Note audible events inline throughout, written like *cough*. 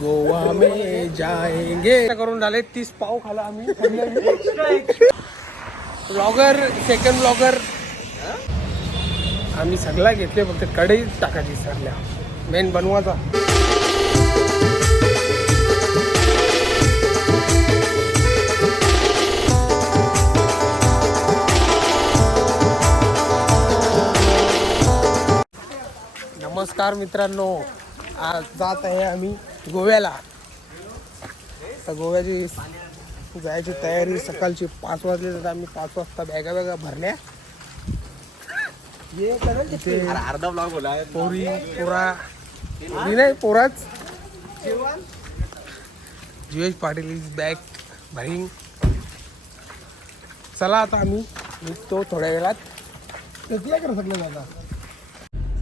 गोवा में जाएंगे करून झाले तीस पाव खाला आम्ही ब्लॉगर सेकंड ब्लॉगर आम्ही सगळा घेतले फक्त कढई टाकायची सरल्या. मेन बनवाचा नमस्कार मित्रांनो आज जात आहे आम्ही गोव्याला. तर गोव्याची जायची तयारी सकाळची पाच वाजले तर आम्ही पाच वाजता बॅगा बॅगा भरल्या. इथे अर्धा ब्लॉग बोला. पोरी पोरा. मी नाही पोराच. जुएश पाटील इज बॅक भाई चला आता आम्ही निघतो थोड्या वेळात. काय करू शकले दादा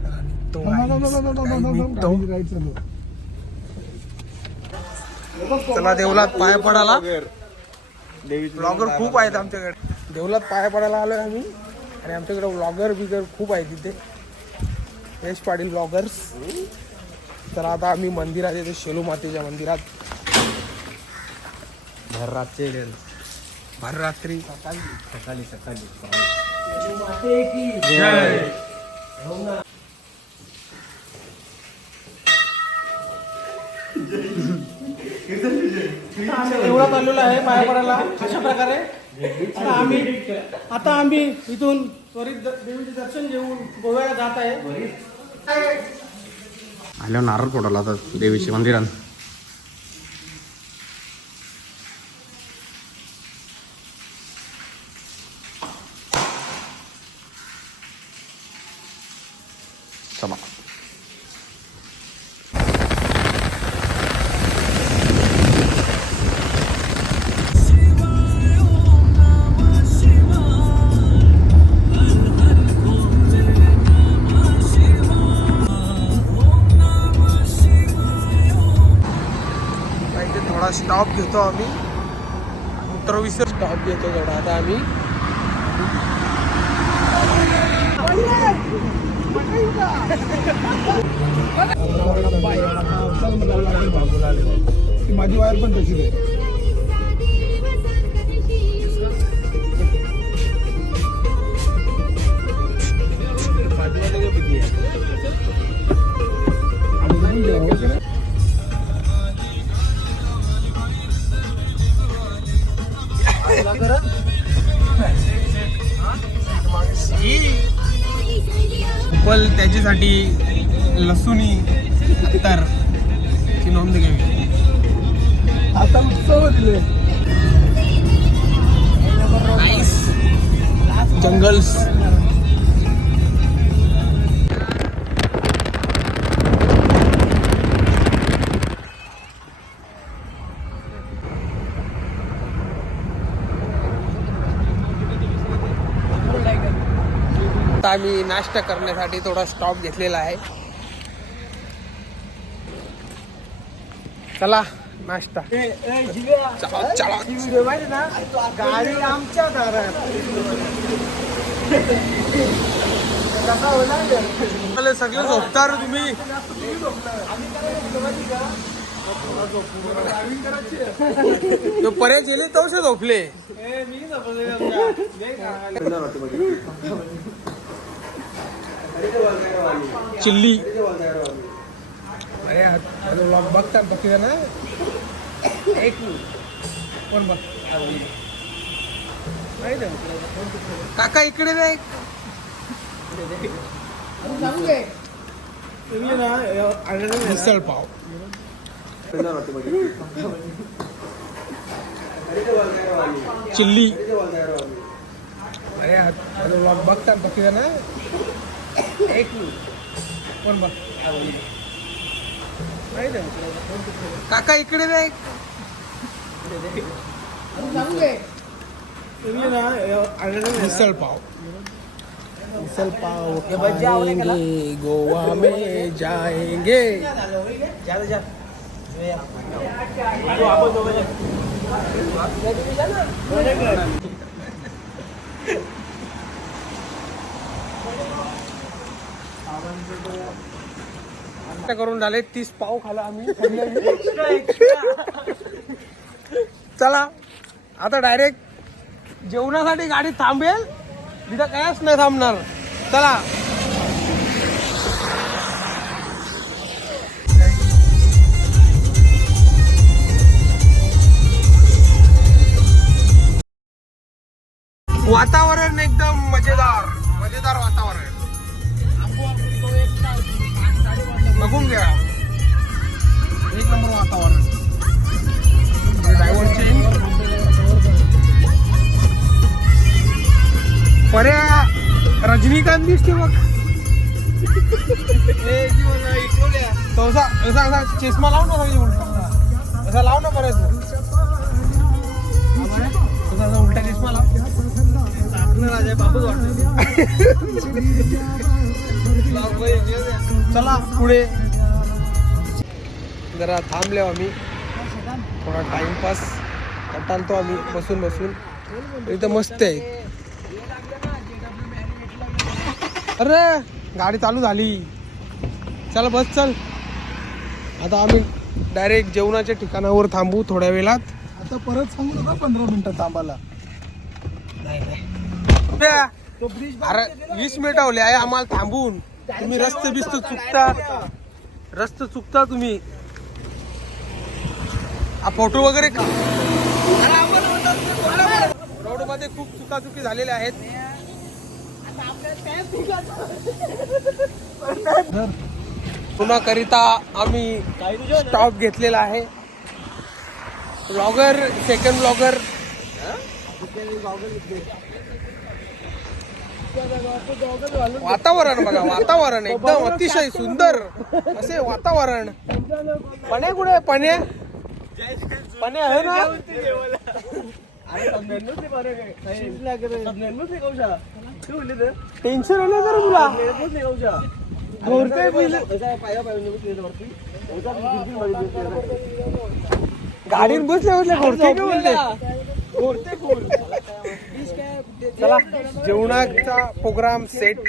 चला, निघतो guys. निघतो चला देवलात पाय पडाला ब्लॉगर खूप आहेत आमच्याकडे. देवलात पाय पडायला आलोय आम्ही. आणि आमच्याकडे ब्लॉगर बिगर खूप आहे तिथे यश पाटील ब्लॉगर्स तर आता आम्ही मंदिरात येतो शेलू मातेच्या मंदिरात. रातचे भर रात्री. सकाळी. सकाळी गावात आलेलो आहे पाया पडायला अशा प्रकारे. आता आम्ही आता आम्ही इथून त्वरित द- देवीचे दर्शन घेऊन गोव्याला जात आहे. आल्यावर नारळ फोडवला आता देवीच्या मंदिरात. स्टॉप घेतो आम्ही. उत्तर विसर स्टॉप घेतो थोडा आता आम्ही माझी वायर पण तशीच आहे. पण त्याच्यासाठी लसूणी तर ची नोंद घ्यावी. आता उत्सव दिले. जंगल्स आता आम्ही नाश्ता करण्यासाठी थोडा स्टॉप घेतलेला आहे. चला नाश्ता. गाडी आमच्या दारात. कसा होला मला सगळे झोपता रे तुम्ही. तो पर्याय गेले तवशे झोपले. मी झोपले चिल्ली. अरे ब्लॉग बघता बघता ना एक कोण बघ? माहीत आहे? काका इकडे नाही तुम्ही ना आणलं मिसळ पाव. चिल्ली. अरे ब्लॉग बघता बघता ना एक कोण बघ माहीत आहे? काका इकडे नाही तुम्ही ना आणलं मिसळ पाव मिसळ पाव खाएंगे गोवा में जाएंगे. करून झाले तीस पाव खाला आम्ही. चला आता डायरेक्ट जेवणासाठी गाडी थांबेल. तिथं कायच नाही थांबणार. चला. वातावरण एकदम मजेदार मजेदार वातावरण. रजनीकांत दिसते बघ. *laughs* तो असा असा चष्मा लाव ना सगळी उलटा असा लाव ना बरं तू उलटा चष्मा लाव. चला पुढे. जरा थांबले आम्ही. थोडा टाइमपास कंटाळतो आम्ही बसून बसून. एकदम मस्त आहे. अरे गाडी चालू झाली. चला बस चल. आता आम्ही डायरेक्ट जेवणाच्या ठिकाणावर थांबू थोड्या वेळात. आता परत सांगू नका पंधरा मिनिटं थांबायला. अरे वीस मिनिट आवले आहे आम्हाला थांबून. तुम्ही रस्ते बिस्त चुकता. रस्ते चुकता तुम्ही. हा फोटो वगैरे का? रोडमध्ये खूप चुकाचुकी झालेल्या आहेत. पुन्हा करिता आम्ही स्टॉप घेतलेला आहे. ब्लॉगर सेकंड ब्लॉगर वातावरण बघा वातावरण एकदम अतिशय सुंदर. असे वातावरण. पणे कुठे पणे? पणे आहे ना? टेन्शन आलं जरा तुला. घोरते गाडीत बसल्या घोरते का बोलते चला जेवणाचा प्रोग्राम सेट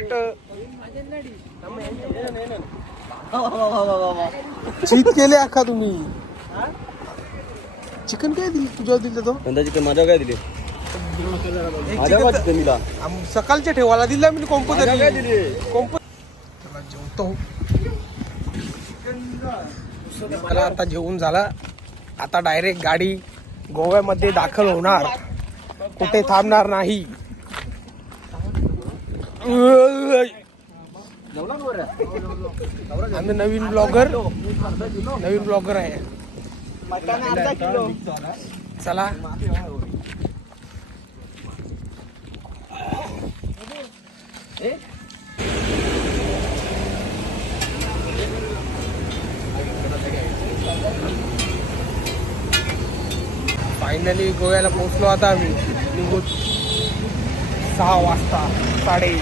चीत केले अख्खा तुम्ही. चिकन काय दिली? तुझ्या दिलं तो? चिकन माझ्या काय दिले? तर- सकाळच्या ठेवाला दिला मी दिले? कोंप चला जेवतो. मला आता जेवून झाला. आता डायरेक्ट गाडी गोव्यामध्ये दाखल होणार. कुठे थांबणार नाही. आम्ही नवीन ब्लॉगर नवीन ब्लॉगर आहे. चला. फायनली गोव्याला पोहोचलो आता आम्ही. निघून सहा वाजता साडे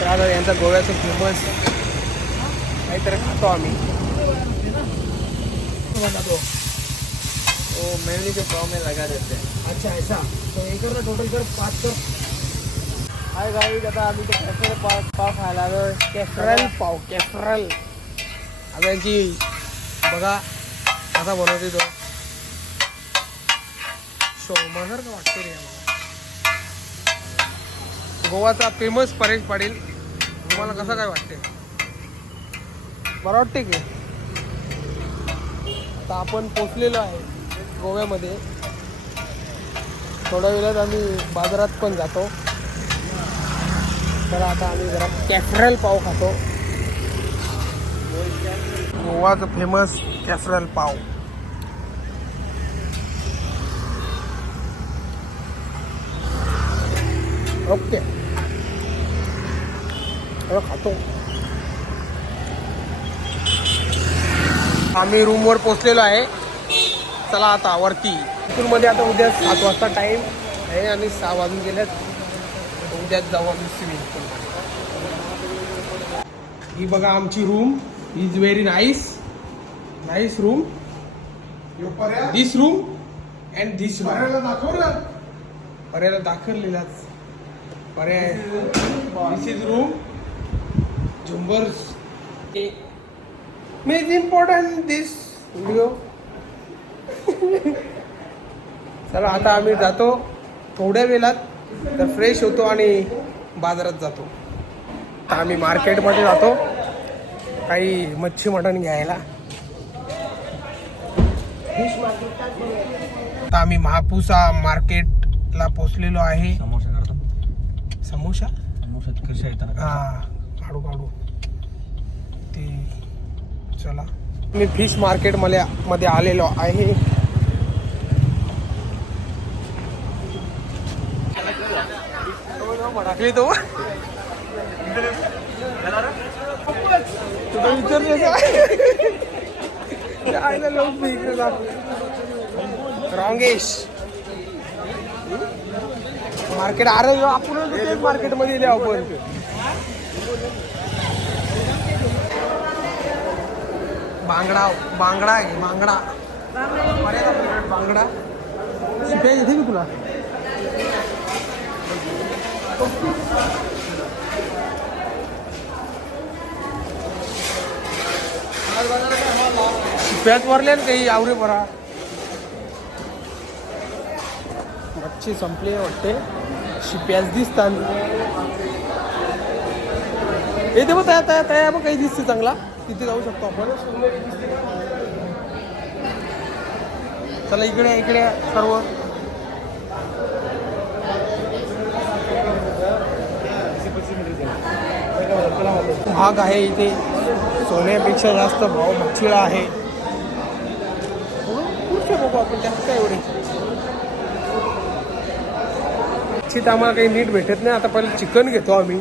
तर आता यांचा गोव्याचं फेमस काहीतरी खातो आम्ही. ओ मेनली के पाव में लगा देते. हैं अच्छा ऐसा. तो एक टोटल कर पाच कर. हाय गाईज आता आम्ही ते कॅफे पाव पाव खायला आलोय. कॅफरल पाव कॅफरल आता यांची बघा कसा बनवते तो. शोमासारखं वाटते रे आम्हाला गोवाचा फेमस परेश पाटील तुम्हाला कसं काय वाटते बरं वाटते की. आता आपण पोचलेलो आहे गोव्यामध्ये. थोड्या वेळात आम्ही बाजारात पण जातो. चला आता आम्ही जरा कॅफरल पाव खातो. गोवाचं फेमस कॅफरल पाव. ओके. खातो. आम्ही रूमवर पोचलेलो आहे. चला आता वरती. मध्ये आता उद्या सात वाजता टाईम आहे आणि सहा वाजून गेल्यात उद्याच जाऊ आम्ही स्विमिंग पूल ही बघा आमची room is very nice nice room this room and this room पर्याला दाखवलेलाच. पर्याय. दिस इज रूम झुंबर्स. मेज इम्पॉर्टंट दिस व्हिडिओ चला आता आम्ही जातो थोड्या वेळात. तर फ्रेश होतो आणि बाजारात जातो. आता आम्ही मार्केटमध्ये जातो. काही मच्छी मटण घ्यायला. आता आम्ही महापुसा मार्केटला पोचलेलो आहे. समोसा करतो. समोसा? हा काढू काढू. ते चला. मी फिश मार्केटमध्ये आलेलो आहे. तो. तुला विचारलं का? आयला लोक मी इकडे रॉंगेश. मार्केट अरे आपण मार्केटमध्ये येले आपण. बांगडा बांगडा आहे बांगडा. बांगडा. शिप्या येते तुला? शिप्यात वरल्या ना काही आवरे बरा. मच्छी संपली वाटते. शिप्याच दिसतात. येते मग तया तया तया मग काही दिसते चांगला. तिथे जाऊ शकतो आपण. चला इकडे इकडे सर्व. भाग आहे इथे. सोन्यापेक्षा जास्त भाव मच्छीला आहे. पुढचे बघू आपण त्यात काय एवढे. आम्हाला काही नीट भेटत नाही. आता पहिले चिकन घेतो आम्ही.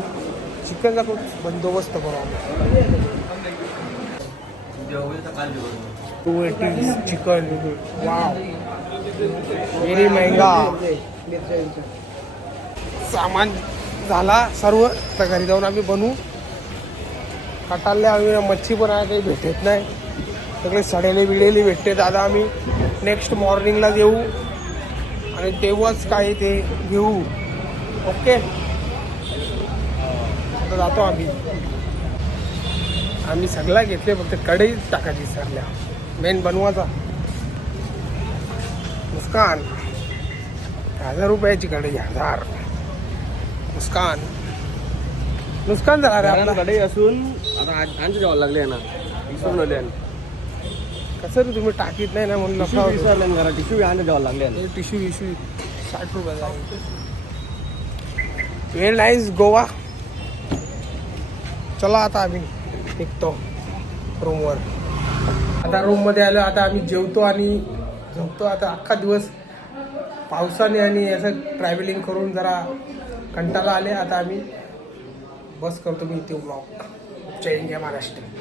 चिकनचा खूप बंदोबस्त करू आम्ही. Two eighty chicken wow very महंगा सामान झाला. सर्व आता घरी जाऊन आम्ही बनवू. कटालले आम्ही मच्छी पण आहे काही भेटत नाही. सगळे सडेले बिडेले भेटते दादा आम्ही. नेक्स्ट मॉर्निंगला देऊ. आणि तेव्हाच काय ते घेऊ. ओके आता जातो आम्ही. आम्ही सगळा घेतले फक्त कढई टाकायची सगळ्या. मेन बनवाचा मुस्कान. हजार रुपयाची कढई हजार. मुस्कान. नुकसान झाला रे आपला. कडे असून आता आणखी जेवायला लागले ना. विसरून आले कसं रे तुम्ही टाकीत नाही ना म्हणून नफा होतो. विसरले जरा. टिश्यू आणखी जेवायला लागले हे टिश्यू विश्यू साठ रुपयाचा व्हेरी नाईस गोवा. चला आता आम्ही निघतो रूमवर आता रूममध्ये आलो आता आम्ही जेवतो आणि झोपतो. आता अख्खा दिवस पावसाने आणि असं ट्रॅव्हलिंग करून जरा कंटाळा आले. आता आम्ही बस करतो मी इथे ब्लॉग. जय इंडिया महाराष्ट्र.